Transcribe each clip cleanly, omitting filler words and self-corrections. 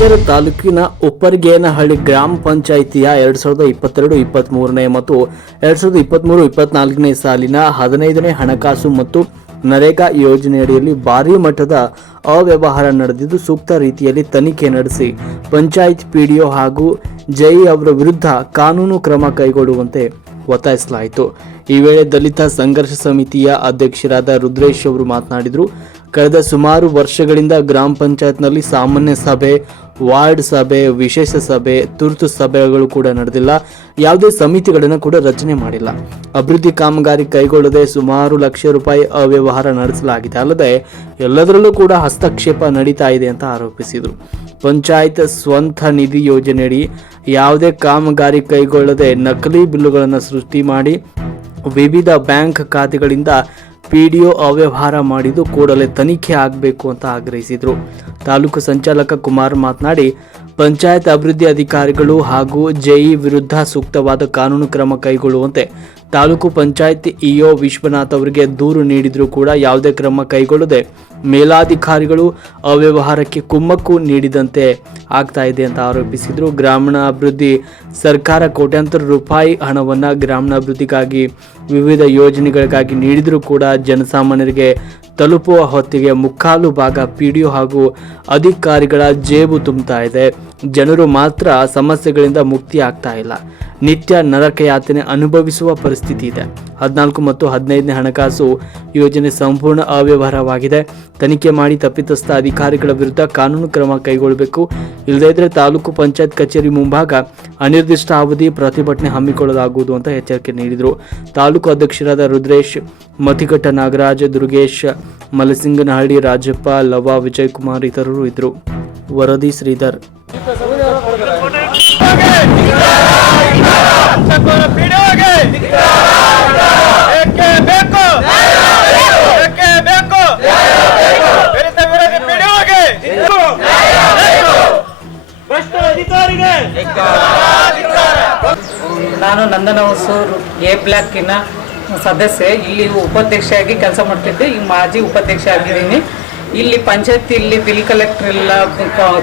ತರೀಕೆರೆ ತಾಲೂಕಿನ ಉಪ್ಪರ್ಗೇನಹಳ್ಳಿ ಗ್ರಾಮ ಪಂಚಾಯಿತಿಯ 2022-23 ಮತ್ತು 2023-24 ಸಾಲಿನ 15ನೇ ಹಣಕಾಸು ಮತ್ತು ನರೇಗಾ ಯೋಜನೆಯಡಿಯಲ್ಲಿ ಭಾರೀ ಮಟ್ಟದ ಅವ್ಯವಹಾರ ನಡೆದಿದ್ದು ಸೂಕ್ತ ರೀತಿಯಲ್ಲಿ ತನಿಖೆ ನಡೆಸಿ ಪಂಚಾಯತ್ ಪಿಡಿಒ ಹಾಗೂ ಜೈ ಅವರ ವಿರುದ್ಧ ಕಾನೂನು ಕ್ರಮ ಕೈಗೊಳ್ಳುವಂತೆ ಒತ್ತಾಯಿಸಲಾಯಿತು. ಈ ವೇಳೆ ದಲಿತ ಸಂಘರ್ಷ ಸಮಿತಿಯ ಅಧ್ಯಕ್ಷರಾದ ರುದ್ರೇಶ್ ಅವರು ಮಾತನಾಡಿದರು. ಕಳೆದ ಸುಮಾರು ವರ್ಷಗಳಿಂದ ಗ್ರಾಮ ಪಂಚಾಯತ್ನಲ್ಲಿ ಸಾಮಾನ್ಯ ಸಭೆ, ವಾರ್ಡ್ ಸಭೆ, ವಿಶೇಷ ಸಭೆ, ತುರ್ತು ಸಭೆಗಳು ಕೂಡ ನಡೆದಿಲ್ಲ. ಯಾವುದೇ ಸಮಿತಿಗಳನ್ನು ಕೂಡ ರಚನೆ ಮಾಡಿಲ್ಲ. ಅಭಿವೃದ್ಧಿ ಕಾಮಗಾರಿ ಕೈಗೊಳ್ಳದೆ ಸುಮಾರು ಲಕ್ಷ ರೂಪಾಯಿ ಅವ್ಯವಹಾರ ನಡೆಸಲಾಗಿದೆ. ಅಲ್ಲದೆ ಎಲ್ಲದರಲ್ಲೂ ಕೂಡ ಹಸ್ತಕ್ಷೇಪ ನಡೀತಾ ಇದೆ ಅಂತ ಆರೋಪಿಸಿದರು. ಪಂಚಾಯತ್ ಸ್ವಂತ ನಿಧಿ ಯೋಜನೆಯಡಿ ಯಾವುದೇ ಕಾಮಗಾರಿ ಕೈಗೊಳ್ಳದೆ ನಕಲಿ ಬಿಲ್ಲುಗಳನ್ನು ಸೃಷ್ಟಿ ಮಾಡಿ ವಿವಿಧ ಬ್ಯಾಂಕ್ ಖಾತೆಗಳಿಂದ ಪಿಡಿಒ ಅವ್ಯವಹಾರ ಮಾಡಿದ್ದು ಕೂಡಲೇ ತನಿಖೆ ಆಗಬೇಕು ಅಂತ ಆಗ್ರಹಿಸಿದರು. ತಾಲೂಕು ಸಂಚಾಲಕ ಕುಮಾರ್ ಮಾತನಾಡಿ, ಪಂಚಾಯತ್ ಅಭಿವೃದ್ಧಿ ಅಧಿಕಾರಿಗಳು ಹಾಗೂ ಜೆಇ ವಿರುದ್ಧ ಸೂಕ್ತವಾದ ಕಾನೂನು ಕ್ರಮ ಕೈಗೊಳ್ಳುವಂತೆ ತಾಲೂಕು ಪಂಚಾಯತ್ ಇಒ ವಿಶ್ವನಾಥ್ ಅವರಿಗೆ ದೂರು ನೀಡಿದರೂ ಕೂಡ ಯಾವುದೇ ಕ್ರಮ ಕೈಗೊಳ್ಳದೆ ಮೇಲಾಧಿಕಾರಿಗಳು ಅವ್ಯವಹಾರಕ್ಕೆ ಕುಮ್ಮಕ್ಕು ನೀಡಿದಂತೆ ಆಗ್ತಾ ಇದೆ ಅಂತ ಆರೋಪಿಸಿದರು. ಗ್ರಾಮೀಣಾಭಿವೃದ್ಧಿ ಸರ್ಕಾರ ಕೋಟ್ಯಾಂತರ ರೂಪಾಯಿ ಹಣವನ್ನು ಗ್ರಾಮೀಣಾಭಿವೃದ್ಧಿಗಾಗಿ ವಿವಿಧ ಯೋಜನೆಗಳಿಗಾಗಿ ನೀಡಿದರೂ ಕೂಡ ಜನಸಾಮಾನ್ಯರಿಗೆ ತಲುಪುವ ಹೊತ್ತಿಗೆ ಮುಕ್ಕಾಲು ಭಾಗ ಪಿಡಿಒ ಹಾಗೂ ಅಧಿಕಾರಿಗಳ ಜೇಬು ತುಂಬುತ್ತಾ ಇದೆ. ಜನರು ಮಾತ್ರ ಸಮಸ್ಯೆಗಳಿಂದ ಮುಕ್ತಿ ಆಗ್ತಾ ಇಲ್ಲ. ನಿತ್ಯ ನರಕಯಾತನೆ ಅನುಭವಿಸುವ ಪರಿಸ್ಥಿತಿ ಇದೆ. 14 ಮತ್ತು 15ನೇ ಹಣಕಾಸು ಯೋಜನೆ ಸಂಪೂರ್ಣ ಅವ್ಯವಹಾರವಾಗಿದೆ. ತನಿಖೆ ಮಾಡಿ ತಪ್ಪಿತಸ್ಥ ಅಧಿಕಾರಿಗಳ ವಿರುದ್ಧ ಕಾನೂನು ಕ್ರಮ ಕೈಗೊಳ್ಳಬೇಕು. ಇಲ್ಲದಿದ್ದರೆ ತಾಲೂಕು ಪಂಚಾಯತ್ ಕಚೇರಿ ಮುಂಭಾಗ ಅನಿರ್ದಿಷ್ಟ ಅವಧಿ ಪ್ರತಿಭಟನೆ ಹಮ್ಮಿಕೊಳ್ಳಲಾಗುವುದು ಅಂತ ಎಚ್ಚರಿಕೆ ನೀಡಿದರು. ತಾಲೂಕು ಅಧ್ಯಕ್ಷರಾದ ರುದ್ರೇಶ್, ಮತಿಘಟ್ಟ ನಾಗರಾಜ್, ದುರ್ಗೇಶ್, ಮಲಸಿಂಗನಹಳ್ಳಿ ರಾಜಪ್ಪ, ಲವ, ವಿಜಯಕುಮಾರ್ ಇತರರು ಇದ್ದರು. ವರದಿ ಶ್ರೀಧರ್. ನಾನು ನಂದನ ಹೊಸೂರು ಎ ಬ್ಲಾಕಿನ ಸದಸ್ಯೆ. ಇಲ್ಲಿ ಉಪಾಧ್ಯಕ್ಷೆಯಾಗಿ ಕೆಲಸ ಮಾಡ್ತಿದ್ದೆ. ಈಗ ಮಾಜಿ ಉಪಾಧ್ಯಕ್ಷ ಆಗಿದ್ದೀನಿ. ಇಲ್ಲಿ ಪಂಚಾಯತ್ ಇಲ್ಲಿ ಬಿಲ್ ಕಲೆಕ್ಟರ್ ಇಲ್ಲ,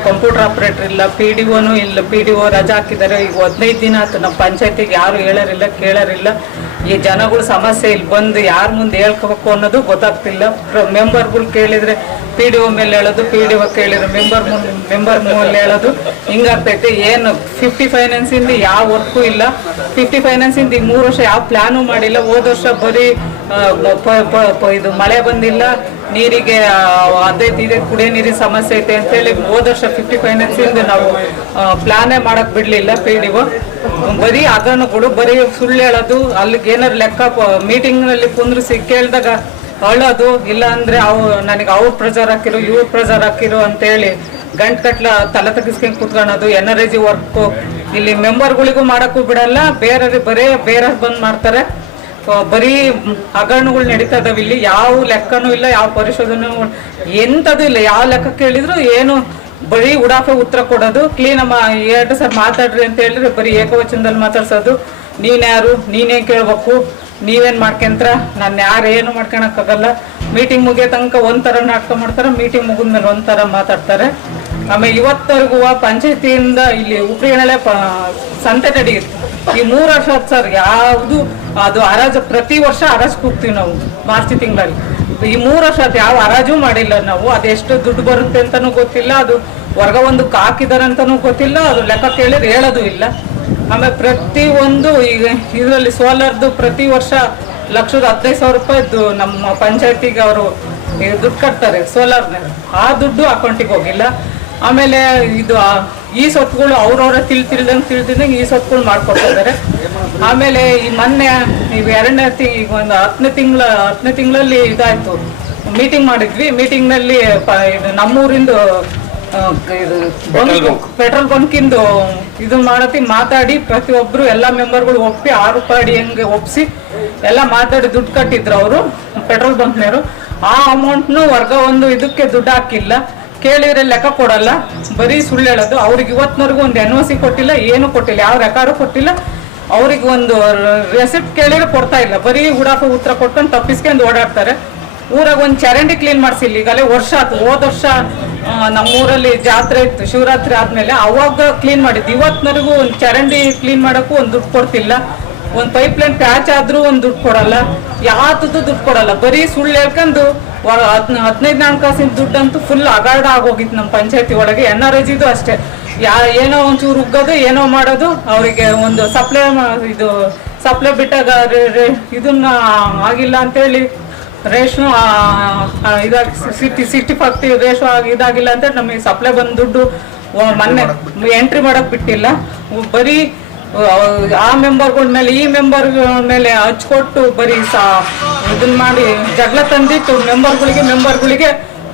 ಕಂಪ್ಯೂಟರ್ ಆಪರೇಟರ್ ಇಲ್ಲ, ಪಿಡಿಒನೂ ಇಲ್ಲ. ಪಿಡಿಒ ರಜಾ ಹಾಕಿದ್ದಾರೆ. ಈಗ 15 ದಿನ ಆಯ್ತು. ನಮ್ಮ ಪಂಚಾಯತಿಗೆ ಯಾರು ಹೇಳೋರಿಲ್ಲ, ಕೇಳೋರಿಲ್ಲ. ಈ ಜನಗಳು ಸಮಸ್ಯೆ ಇಲ್ಲಿ ಬಂದು ಯಾರ ಮುಂದೆ ಹೇಳ್ಕೋಬೇಕು ಅನ್ನೋದು ಗೊತ್ತಾಗ್ತಿಲ್ಲ. ಮೆಂಬರ್ಗಳು ಕೇಳಿದರೆ ಪಿಡಿಒ ಮೇಲೆ ಹೇಳೋದು, ಪಿಡಿಒ ಕೇಳಿದ್ರೆ ಮೆಂಬರ್ ಮೇಲೆ ಹೇಳೋದು, ಹಿಂಗಾಗ್ತೈತೆ. ಏನು 50 ಫೈನಾನ್ಸಿಂದ ಯಾವ ವರ್ಕು ಇಲ್ಲ. 50 ಫೈನಾನ್ಸಿಂದ ಈಗ 3 ವರ್ಷ ಯಾವ ಪ್ಲಾನು ಮಾಡಿಲ್ಲ. ಹೋದ ವರ್ಷ ಬರೀ ಇದು ಮಳೆ ಬಂದಿಲ್ಲ, ನೀರಿಗೆ ಅದೇ ಕುಡಿಯೋ ನೀರಿನ ಸಮಸ್ಯೆ ಐತೆ ಅಂತೇಳಿ ಹೋದ ವರ್ಷ 50 ಫೈನಾನ್ಸಿಂದ ನಾವು ಪ್ಲಾನೇ ಮಾಡಕ್ ಬಿಡ್ಲಿಲ್ಲ. ಪಿಡಿಒ ಬರೀ ಅದನ್ನು ಬರೀ ಸುಳ್ಳು ಹೇಳೋದು. ಅಲ್ಲಿಗೆ ಏನಾರು ಲೆಕ್ಕ ಮೀಟಿಂಗ್ನಲ್ಲಿ ಕುಂದ್ರಿಸಿ ಕೇಳಿದಾಗ ಅಳೋದು, ಇಲ್ಲ ಅಂದ್ರೆ ನನಗೆ ಅವ್ರ ಪ್ರೆಜರ್ ಹಾಕಿರು, ಇವ್ರ ಪ್ರೆಜರ್ ಹಾಕಿರು ಅಂತೇಳಿ ಗಂಟು ಕಟ್ಲ ತಲೆ ತಗ್ಸ್ಕೊಂಡು ಕುತ್ಕೊಳ್ಳೋದು. NRG ವರ್ಕು ಇಲ್ಲಿ ಮೆಂಬರ್ಗಳಿಗೂ ಮಾಡೋಕ್ಕೂ ಬಿಡಲ್ಲ. ಬೇರೆ ಬಂದು ಮಾಡ್ತಾರೆ. ಬರೀ ಹಗರಣಗಳು ನಡೀತಾ ಇದಾವೆ. ಇಲ್ಲಿ ಯಾವ ಲೆಕ್ಕನೂ ಇಲ್ಲ, ಯಾವ ಪರಿಶೋಧನೆ ಎಂಥದ್ದು ಇಲ್ಲ. ಯಾವ ಲೆಕ್ಕ ಕೇಳಿದ್ರು ಏನು ಬರೀ ಉಡಾಫೆ ಉತ್ತರ ಕೊಡೋದು. ಕ್ಲೀನ್ 2 ಸರ್ ಮಾತಾಡ್ರಿ ಅಂತ ಹೇಳಿದ್ರೆ ಬರೀ ಏಕವಚನದಲ್ಲಿ ಮಾತಾಡ್ಸೋದು. ನೀನ್ಯಾರು, ನೀನೇನು ಕೇಳ್ಬೇಕು, ನೀವೇನು ಮಾಡ್ಕೊಂತ್ರ, ನಾನು ಯಾರು ಏನು ಮಾಡ್ಕೊಳಕ್ಕಾಗಲ್ಲ. ಮೀಟಿಂಗ್ ಮುಗಿಯೋ ತನಕ ಒಂಥರ ನಾಟಕ ಮಾಡ್ತಾರೆ, ಮೀಟಿಂಗ್ ಮುಗಿದ್ಮೇಲೆ ಒಂಥರ ಮಾತಾಡ್ತಾರೆ. ಆಮೇಲೆ ಇವತ್ತವರೆಗೂ ಪಂಚಾಯತಿಯಿಂದ ಇಲ್ಲಿ ಉಪ್ರಿಗೇನಹಳ್ಳಿ ಸಂತೆ ನಡೆಯುತ್ತೆ. ಈ 3 ವರ್ಷ ಸರ್ ಯಾವುದು ಅದು ಹರಾಜು, ಪ್ರತಿ ವರ್ಷ ಹರಾಜು ಕೂಗ್ತೀವಿ ನಾವು ಮಾರ್ಚ್ ತಿಂಗಳಲ್ಲಿ. ಈ 3 ವರ್ಷ ಯಾವ ಹರಾಜು ಮಾಡಿಲ್ಲ ನಾವು. ಅದೆಷ್ಟು ದುಡ್ಡು ಬರುತ್ತೆ ಅಂತನೂ ಗೊತ್ತಿಲ್ಲ, ಅದು ವರ್ಗ ಒಂದಕ್ಕೆ ಹಾಕಿದಾರಂತನೂ ಗೊತ್ತಿಲ್ಲ, ಅದು ಲೆಕ್ಕ ಕೇಳಿದ್ರೆ ಹೇಳೋದು ಇಲ್ಲ. ಆಮೇಲೆ ಪ್ರತಿಯೊಂದು ಈಗ ಇದರಲ್ಲಿ ಸೋಲಾರ್ದು ಪ್ರತಿ ವರ್ಷ 1,15,000 ರೂಪಾಯಿದ್ದು ನಮ್ಮ ಪಂಚಾಯತಿಗೆ ಅವರು ದುಡ್ಡು ಕಟ್ತಾರೆ ಸೋಲಾರ್ನ. ಆ ದುಡ್ಡು ಅಕೌಂಟಿಗೆ ಹೋಗಿಲ್ಲ. ಆಮೇಲೆ ಇದು ಈ ಸೊತ್ತುಗಳು ಅವ್ರವ್ರ ತಿಳಿದಂಗೆ ಈ ಸೊತ್ತುಗಳು ಮಾಡ್ಕೊಟ್ಟಿದ್ದಾರೆ. ಆಮೇಲೆ ಈ ಮೊನ್ನೆ ಈಗ 2ನೇ ಈಗ ಒಂದು 10ನೇ ತಿಂಗಳಲ್ಲಿ ಇದಾಯ್ತು, ಮೀಟಿಂಗ್ ಮಾಡಿದ್ವಿ. ಮೀಟಿಂಗ್ನಲ್ಲಿ ನಮ್ಮೂರಿಂದು ಪೆಟ್ರೋಲ್ ಬಂಕಿಂದು ಇದು ಮಾತಾಡಿ ಪ್ರತಿಯೊಬ್ಬರು ಎಲ್ಲ ಮೆಂಬರ್ಗಳು ಒಪ್ಪಿ 6 ರೂಪಾಯಿ ಹಂಗೆ ಒಪ್ಪಿಸಿ ಎಲ್ಲ ಮಾತಾಡಿ ದುಡ್ಡು ಕಟ್ಟಿದ್ರು ಅವರು ಪೆಟ್ರೋಲ್ ಬಂಕ್ನವರು. ಆ ಅಮೌಂಟ್ನು ವರ್ಗ ಒಂದು ಇದಕ್ಕೆ ದುಡ್ಡು ಹಾಕಿಲ್ಲ. ಕೇಳಿದ್ರೆ ಲೆಕ್ಕ ಕೊಡಲ್ಲ, ಬರೀ ಸುಳ್ಳು ಹೇಳೋದು. ಅವ್ರಿಗೆ ಇವತ್ತಿನವರೆಗೂ ಒಂದು NOC ಕೊಟ್ಟಿಲ್ಲ, ಏನು ಕೊಟ್ಟಿಲ್ಲ, ಯಾವ ರೆಕಾರ್ಡು ಕೊಟ್ಟಿಲ್ಲ. ಅವ್ರಿಗೆ ಒಂದು ರೆಸಿಪ್ಟ್ ಕೇಳಿದ್ರೆ ಕೊಡ್ತಾ ಇಲ್ಲ. ಬರೀ ಉಡಾಫೆ ಉತ್ತರ ಕೊಟ್ಕೊಂಡು ತಪ್ಪಿಸ್ಕೊಂಡು ಓಡಾಡ್ತಾರೆ. ಊರಾಗ ಒಂದು ಚರಂಡಿ ಕ್ಲೀನ್ ಮಾಡಿಸಿಲ್ಲ. ಈಗಲೇ ವರ್ಷ ಆಯ್ತು. ಹೋದ ವರ್ಷ ನಮ್ಮೂರಲ್ಲಿ ಜಾತ್ರೆ ಇತ್ತು ಶಿವರಾತ್ರಿ ಆದ್ಮೇಲೆ ಅವಾಗ ಕ್ಲೀನ್ ಮಾಡಿದ್ದು. ಇವತ್ತಿನವರೆಗೂ ಒಂದು ಚರಂಡಿ ಕ್ಲೀನ್ ಮಾಡೋಕ್ಕೂ ಒಂದು ದುಡ್ಡು ಕೊಡ್ತಿಲ್ಲ. ಒಂದು ಪೈಪ್ ಲೈನ್ ಪ್ಯಾಚ್ ಆದ್ರೂ ಒಂದು ದುಡ್ಡು ಕೊಡಲ್ಲ, ಯಾವ್ದು ದುಡ್ಡು ಕೊಡಲ್ಲ. ಬರೀ ಸುಳ್ಳು ಹೇಳ್ಕೊಂಡು 15 ಹಣಕಾಸಿನ ದುಡ್ಡಂತೂ ಫುಲ್ ಅಗಾಡ ಆಗೋಗಿತ್ತು ನಮ್ಮ ಪಂಚಾಯತಿ ಒಳಗೆ. NRIGದು ಅಷ್ಟೇ, ಏನೋ ಒಂಚೂರು ಉಗ್ಗೋದು ಏನೋ ಮಾಡೋದು. ಅವರಿಗೆ ಒಂದು ಸಪ್ಲೈ ಬಿಟ್ಟಾಗ ಇದನ್ನ ಆಗಿಲ್ಲ ಅಂತೇಳಿ ರೇಷನ್ ಇದಾಗಿ 60-40 ರೇಷನ್ ಇದಾಗಿಲ್ಲ ಅಂತೇಳಿ ನಮಗೆ ಸಪ್ಲೈ ಬಂದು ದುಡ್ಡು ಮೊನ್ನೆ ಎಂಟ್ರಿ ಮಾಡಕ್ ಬಿಟ್ಟಿಲ್ಲ. ಬರೀ ಆ ಮೆಂಬರ್ಗಳ ಮೇಲೆ ಈ ಮೆಂಬರ್ ಮೇಲೆ ಹಚ್ಕೊಟ್ಟು ಬರೀ ಇದನ್ನ ಮಾಡಿ ಜಗಳ ತಂದಿಟ್ಟು ಮೆಂಬರ್ಗಳಿಗೆ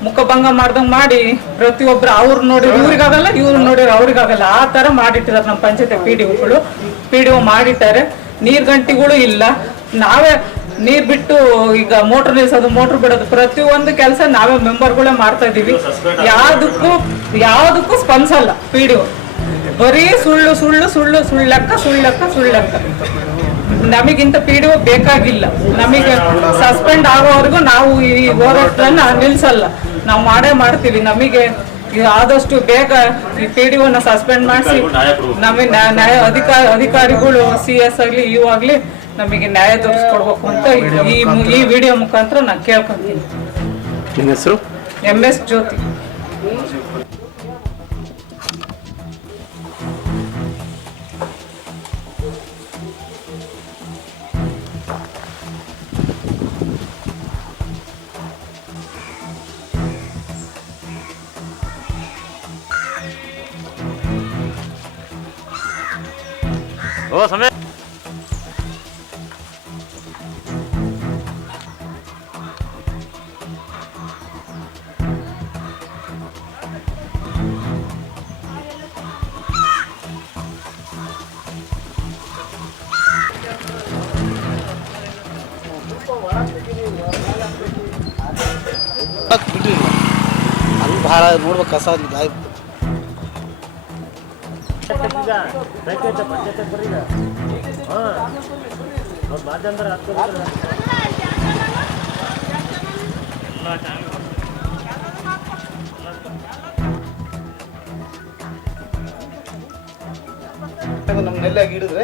ಮುಖಭಂಗ ಮಾಡ್ದಂಗೆ ಮಾಡಿ ಪ್ರತಿಯೊಬ್ಬರು ಅವ್ರು ನೋಡಿದ್ರೆ ಇವ್ರಿಗಾಗಲ್ಲ, ಇವ್ರು ನೋಡಿದ್ರೆ ಅವ್ರಿಗಾಗಲ್ಲ, ಆ ಥರ ಮಾಡಿಟ್ಟಿರೋದು ನಮ್ಮ ಪಂಚಾಯತಿ PDO ಮಾಡಿಟ್ಟಾರೆ. ನೀರು ಗಂಟೆಗಳು ಇಲ್ಲ. ನಾವೇ ನೀರು ಬಿಟ್ಟು ಈಗ ಮೋಟ್ರ್ ನಿಲ್ಸೋದು, ಮೋಟ್ರ್ ಬಿಡೋದು, ಪ್ರತಿಯೊಂದು ಕೆಲಸ ನಾವೇ ಮೆಂಬರ್ಗಳೇ ಮಾಡ್ತಾ ಇದೀವಿ. ಯಾವುದಕ್ಕೂ ಸ್ಪಂದಿಸಲ್ಲ PDO. ಬರೀ ಸುಳ್ಳು ಲೆಕ್ಕ. ನಮಗಿಂತ PDO ಬೇಕಾಗಿಲ್ಲ. ನಮಗೆ ಸಸ್ಪೆಂಡ್ ಆಗೋವರೆಗೂ ನಾವು ಈ ಹೋರಾಟನ ನಿಲ್ಸಲ್ಲ. ನಾವು ಮಾಡ್ತೀವಿ. ನಮಗೆ ಆದಷ್ಟು ಬೇಗ ಈ PDOನ ಸಸ್ಪೆಂಡ್ ಮಾಡಿಸಿ ನಮಗೆ ನ್ಯಾಯ ಅಧಿಕಾರಿಗಳು CS ಆಗಲಿ ಇವು ಆಗಲಿ ನಮಗೆ ನ್ಯಾಯ ದೊರಕಿಸ್ಕೊಡ್ಬೇಕು ಅಂತ ಈ ವಿಡಿಯೋ ಮುಖಾಂತರ ನಾನು ಕೇಳ್ಕೊಂತೀನಿ. ನಿಮ್ಮ ಹೆಸರು? MS ಜ್ಯೋತಿ. ಓ ಸಮಯ ಬಿಡ್ರಿ ಅಲ್ಲಿ ಭಾಳ ನೋಡ್ಬೇಕು ಕಸ ನಮ್ಮನ್ನೆಲ್ಲ ಹಿಡಿದ್ರೆ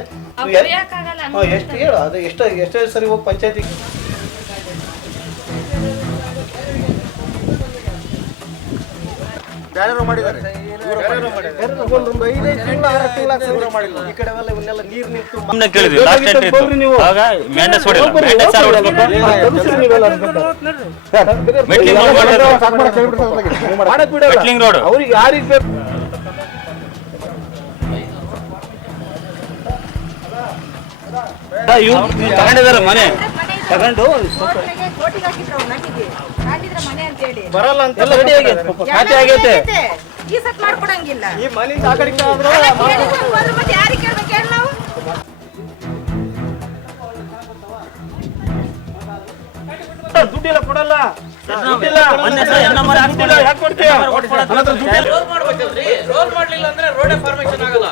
ಎಷ್ಟು ಹೇಳು ಅದು ಎಷ್ಟು ಸರಿ ಹೋಗಿ ಪಂಚಾಯತಿ ಬ್ಯಾನರ್ ಮಾಡಿದ್ದಾರೆ. ಈ ಕಡೆ ಇವನ್ನೆಲ್ಲ ನೀರು ನಿಂತು ಆಗ ಮ್ಯಾಂಡೇಸ್ ಅವ್ರಿಗೆ ಯಾರಿಗೆ ಬೇಕು ತಗೊಂಡಿದ್ದಾರೆ ಮನೆ ತಗೊಂಡು ಬರಲ್ಲ ಅಂತ ಖಾತೆ ಆಗೈತೆ. ಈ ಮನೆಯಿಂದ ಆ ಕಡೆ ದುಡ್ಡಿಲ್ಲ ಕೊಡಲ್ಲ. ಯಾಕೆ ಕೊಡ್ತೀಯ? ರೋಲ್ ಮಾಡ್ಲಿಲ್ಲ ಅಂದ್ರೆ ರೋಡ್ ಫಾರ್ಮೇಶನ್ ಆಗಲ್ಲ.